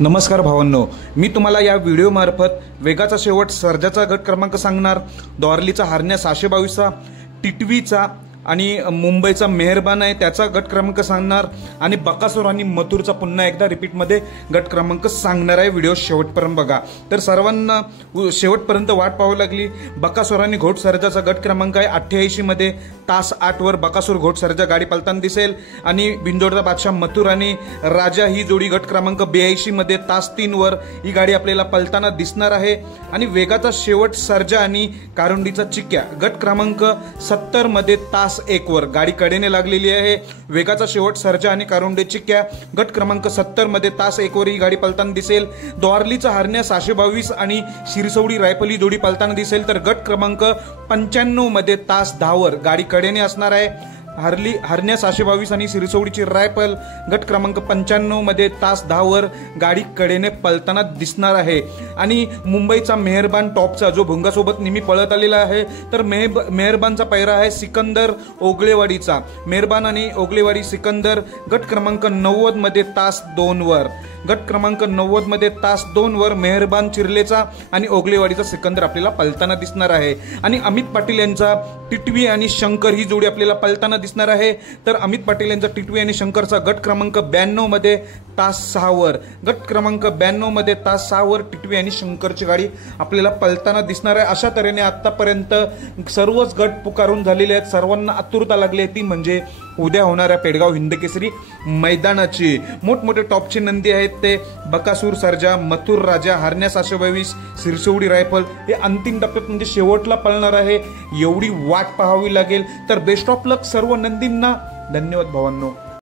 नमस्कार भावांनो, मी तुम्हाला या व्हिडिओ मार्फत वेगाचा शेवट सर्जाचा गट क्रमांक सांगणार, द्वारलीचा हरण्या 622चा, टिटवीचा आणि मुंबईचा मेहरबान आहे त्याचा गट क्रमांक सांगणार आणि बकासूर आणि मथुरचा पुन्हा एकदा रिपीटमध्ये गट क्रमांक सांगणार आहे। व्हिडिओ शेवटपर्यंत बघा। तर सर्वांना शेवटपर्यंत वाट पाहावी लागली। बकासूर आणि घोडसर्जाचा गट क्रमांक आहे 88 मध्ये तास 8 वर बकासूर घोडसर्जा गाडी पलताना दिसेल आणि बिंदोडचा बादशाह मथुर आणि राजा ही जोडी गट क्रमांक 82 मध्ये तास 3 वर ही गाडी आपल्याला पलताना दिसणार आहे। आणि वेगाचा शेवट सर्जा आणि कारुंडीचा चिक्क्या गट क्रमांक 70 मध्ये तास 1 वर गाडी कडेने लागलेली आहे। वेगाचा शेवट सर्जा आणि कारुंडे चिक्क्या गट क्रमांक 70 मध्ये तास 1 वर ही गाडी पलताना दिसेल। द्वारलीचा हरण्या 622 आणि शिरसवडी रायफल ही जोडी पलताना दिसेल। तर गट क्रमांक 95 मध्ये तास 10 वर गाडी कडेने असणार आहे। हरण्या 622 आणि शिरसवडीची रायफल गट क्रमांक 95 मध्ये तास 10 वर गाडी कडेने पलताना दिसणार आहे। आणि मुंबईचा मेहरबान टॉपचा जो भुंगासोबत नेहमी पळत आलेला आहे, तर मेहरबानचा पैरा आहे सिकंदर ओगलेवाडीचा। मेहरबान आणि ओगलेवाडी सिकंदर गट क्रमांक 90 मध्ये तास 2 वर गट क्रमांक 90 मध्ये तास 2 वर मेहरबान चिरलेचा आणि ओगलेवाडीचा सिकंदर आपल्याला पलताना दिसणार आहे। आणि अमित पाटील यांचा टिटवी आणि शंकर ही जोडी आपल्याला पलताना दिसणार आहे। तर अमित पाटील यांचा टिटवी आणि शंकरचा गट क्रमांक 92 मध्ये तास 6 वर गट क्रमांक 92 मध्ये तास 6 वर टिटवी आणि शंकरची गाडी आपल्याला पलताना दिसणार आहे। अशा तऱ्हेने आतापर्यंत सर्वच गट पुकारून झालेले आहेत। सर्वांना आतुरता लागली आहे ती म्हणजे उद्या होणाऱ्या पेडगाव हिंदकेसरी मैदानाची। मोठमोठे टॉपचे नंदी आहेत ते बकासूर सर्जा, मथुर राजा, हरण्या 622, शिरसवडी रायफल हे अंतिम टप्प्यात म्हणजे शेवटला पळणार आहे। एवढी वाट पाहावी लागेल। तर बेस्ट ऑफ लक सर्व नंदींना। धन्यवाद भावांनो।